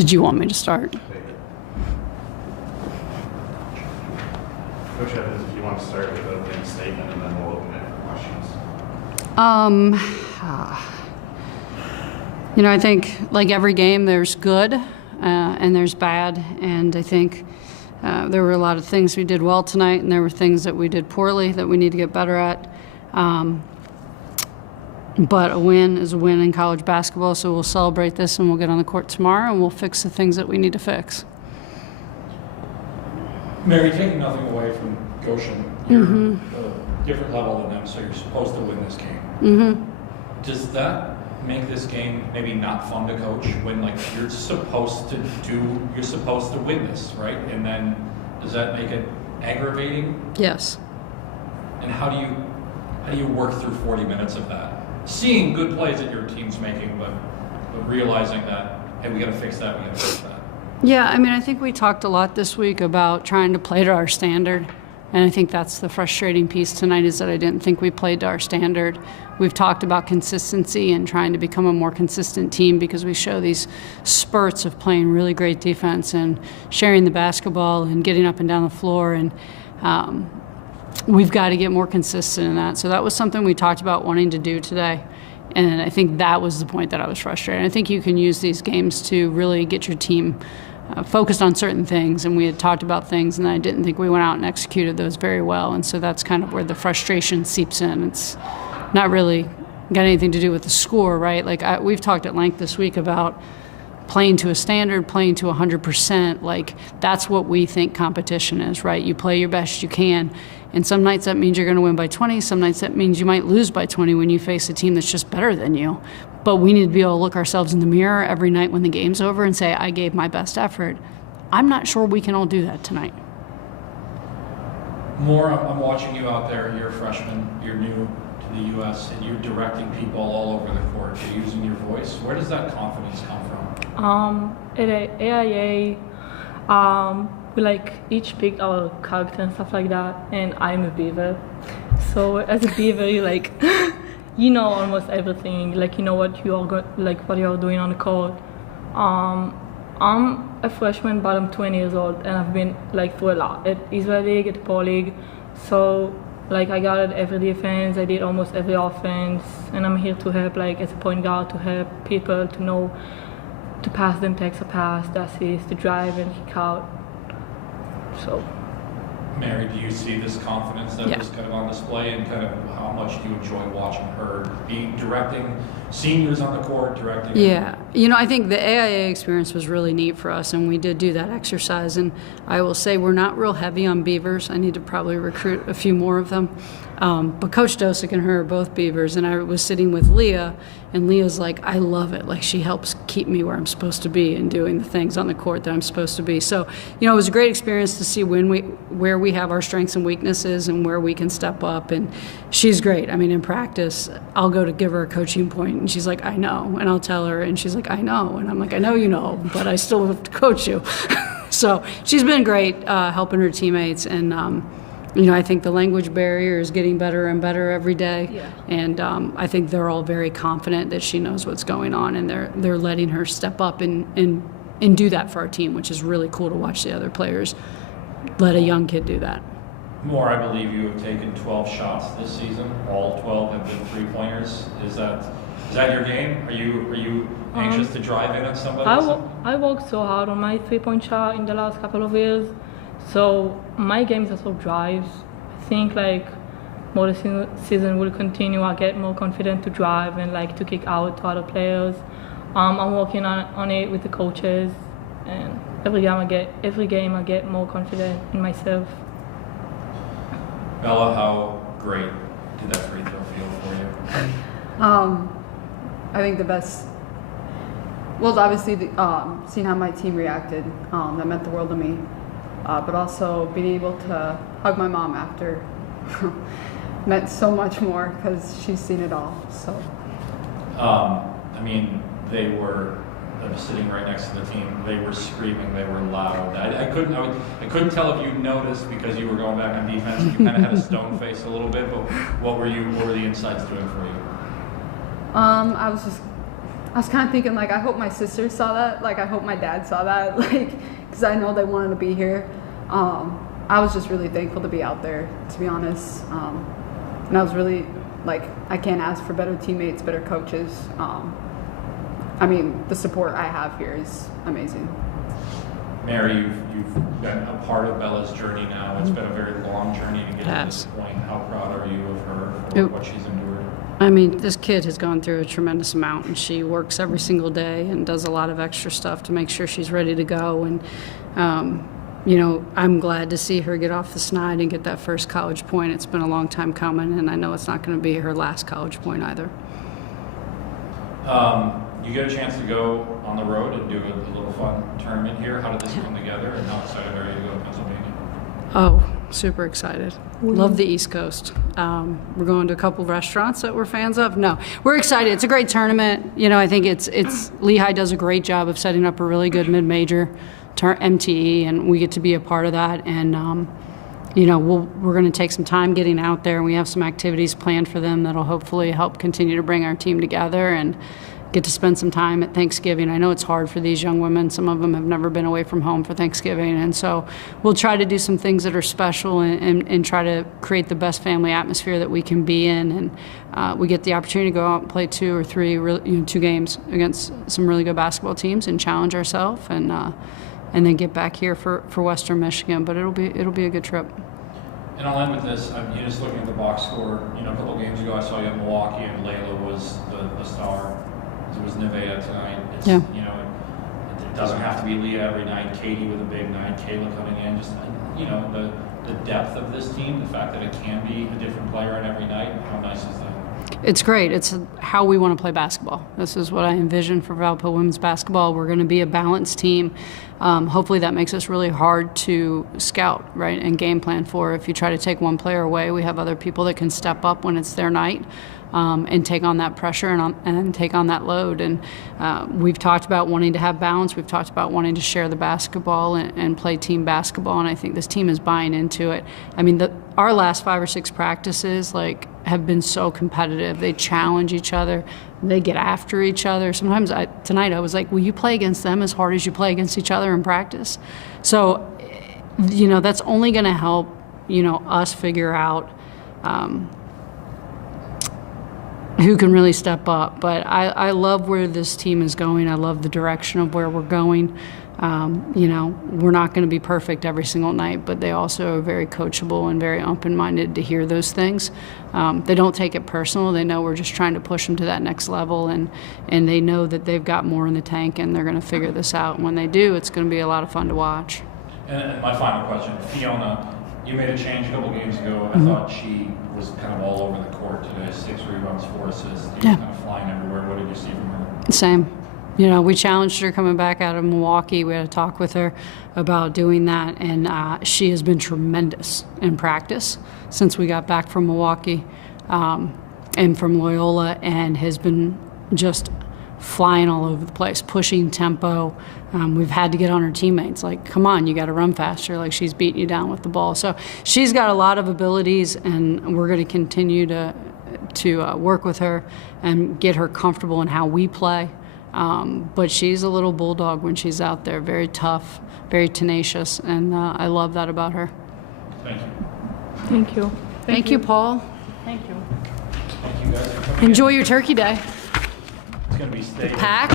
Did you want me to start? Coach Evans, if you want to start with the opening statement, and then we'll open it for questions. I think like every game, there's good and there's bad, and I think there were a lot of things we did well tonight, and there were things that we did poorly that we need to get better at. But a win is a win in college basketball, so we'll celebrate this and we'll get on the court tomorrow and we'll fix the things that we need to fix. Mary, taking nothing away from Goshen, you're a different level than them, so you're supposed to win this game. Does that make this game maybe not fun to coach when you're supposed to win this, right? And then does that make it aggravating? Yes. And how do you work through 40 minutes of that? Seeing good plays that your team's making, but realizing that, hey, we got to fix that, we got to fix that. Yeah, I think we talked a lot this week about trying to play to our standard, and I think that's the frustrating piece tonight is that I didn't think we played to our standard. We've talked about consistency and trying to become a more consistent team because we show these spurts of playing really great defense and sharing the basketball and getting up and down the floor, and we've got to get more consistent in that. So that was something we talked about wanting to do today. And I think that was the point that I was frustrated. I think you can use these games to really get your team focused on certain things. And we had talked about things, and I didn't think we went out and executed those very well. And so that's kind of where the frustration seeps in. It's not really got anything to do with the score, right? We've talked at length this week about playing to a standard, playing to 100%. That's what we think competition is, right? You play your best you can. And some nights that means you're going to win by 20. Some nights that means you might lose by 20 when you face a team that's just better than you. But we need to be able to look ourselves in the mirror every night when the game's over and say, I gave my best effort. I'm not sure we can all do that tonight. More, I'm watching you out there. You're a freshman. You're new to the U.S. and you're directing people all over the court. You're using your voice. Where does that confidence come from? At AIA, we each pick our character and stuff like that, and I'm a beaver. So as a beaver, you know almost everything. You know what you are what you are doing on the court. I'm a freshman, but I'm 20 years old, and I've been through a lot at Israel League, at Pro League. So I guarded every defense, I did almost every offense, and I'm here to help as a point guard to help people to know to pass them, text a pass, the assist, to drive and kick out. So, Mary, do you see this confidence that was kind of on display, and kind of how much do you enjoy watching her directing seniors on the court, directing? Yeah, I think the AIA experience was really neat for us, and we did do that exercise. And I will say we're not real heavy on beavers. I need to probably recruit a few more of them. But Coach Dosick and her are both beavers, and I was sitting with Leah, and Leah's like, I love it. She helps keep me where I'm supposed to be and doing the things on the court that I'm supposed to be. So, it was a great experience to see where we have our strengths and weaknesses and where we can step up. And she's great. In practice, I'll go to give her a coaching point, and she's like, I know. And I'll tell her, and she's like, I know. And I'm like, I know you know, but I still have to coach you. So she's been great helping her teammates. And, I think the language barrier is getting better and better every day. Yeah. And I think they're all very confident that she knows what's going on, and they're letting her step up and do that for our team, which is really cool to watch the other players let a young kid do that. More, I believe you have taken 12 shots this season. All 12 have been three-pointers. Is that your game? Are you anxious to drive in at somebody? I worked so hard on my three-point shot in the last couple of years. So my game is also drives. I think more the season will continue. I get more confident to drive and to kick out to other players. I'm working on it with the coaches, and every game I get more confident in myself. Bella, how great did that free throw feel for you? I think the best was obviously seeing how my team reacted. That meant the world to me. But also being able to hug my mom after meant so much more because she's seen it all. So, they were sitting right next to the team. They were screaming. They were loud. I couldn't tell if you noticed because you were going back on defense. You kind of had a stone face a little bit. But what were the insides doing for you? I was just I was kind of thinking, like, I hope my sisters saw that. Like, I hope my dad saw that, like, because I know they wanted to be here. I was just really thankful to be out there, to be honest. And I was really, like, I can't ask for better teammates, better coaches. I mean, the support I have here is amazing. Mary, you've been a part of Bella's journey now. It's been a very long journey to get to this point. How proud are you of her for what she's endured? I mean, this kid has gone through a tremendous amount, and she works every single day and does a lot of extra stuff to make sure she's ready to go. And, you know, I'm glad to see her get off the snide and get that first college point. It's been a long time coming, and I know it's not going to be her last college point either. You get a chance to go on the road and do a little fun tournament here. How did this come together, and how excited are you to go to Pennsylvania? Oh, super excited. Love the East Coast. We're going to a couple restaurants that we're fans of. No, we're excited. It's a great tournament. You know, I think it's Lehigh does a great job of setting up a really good mid-major MTE, and we get to be a part of that. And you know, we're going to take some time getting out there. We have some activities planned for them that'll hopefully help continue to bring our team together and get to spend some time at Thanksgiving. I know it's hard for these young women. Some of them have never been away from home for Thanksgiving. And so we'll try to do some things that are special and try to create the best family atmosphere that we can be in. And we get the opportunity to go out and play 2 or 3, 2 games against some really good basketball teams and challenge ourselves and then get back here for Western Michigan. But it'll be a good trip. And I'll end with this. You're just looking at the box score. You know, a couple of games ago I saw you at Milwaukee, and Layla was the star. It was Nevaeh tonight. It's, yeah. You know, it doesn't have to be Leah every night. Katie with a big night. Kayla coming in. Just, you know, the depth of this team, the fact that it can be a different player on every night. How nice is that? It's great. It's how we want to play basketball. This is what I envision for Valpo women's basketball. We're going to be a balanced team. Hopefully that makes us really hard to scout, right, and game plan for. If you try to take one player away, we have other people that can step up when it's their night. And take on that pressure and take on that load. And we've talked about wanting to have balance. We've talked about wanting to share the basketball and play team basketball. And I think this team is buying into it. I mean, our last 5 or 6 practices have been so competitive. They challenge each other. They get after each other. Sometimes tonight I was like, will you play against them as hard as you play against each other in practice? So, you know, that's only going to help, you know, us figure out who can really step up. But I love where this team is going. I love the direction of where we're going. You know, we're not going to be perfect every single night, but they also are very coachable and very open-minded to hear those things. They don't take it personal. They know we're just trying to push them to that next level, and they know that they've got more in the tank, and they're going to figure this out. And when they do, it's going to be a lot of fun to watch. And my final question, Fiona, you made a change a couple games ago. I thought she was kind of all over the court today. 6 rebounds, 4 assists. She was kind of flying everywhere. What did you see from her? Same. You know, we challenged her coming back out of Milwaukee. We had a talk with her about doing that, and she has been tremendous in practice since we got back from Milwaukee and from Loyola, and has been just flying all over the place, pushing tempo. We've had to get on her teammates, like, come on, you got to run faster. Like, she's beating you down with the ball. So she's got a lot of abilities, and we're going to continue to work with her and get her comfortable in how we play. But she's a little bulldog when she's out there, very tough, very tenacious, and I love that about her. Thank you. Thank you. Thank you, Paul. Thank you. Thank you guys for coming Enjoy your Turkey Day. It's going to be stayed. Pack.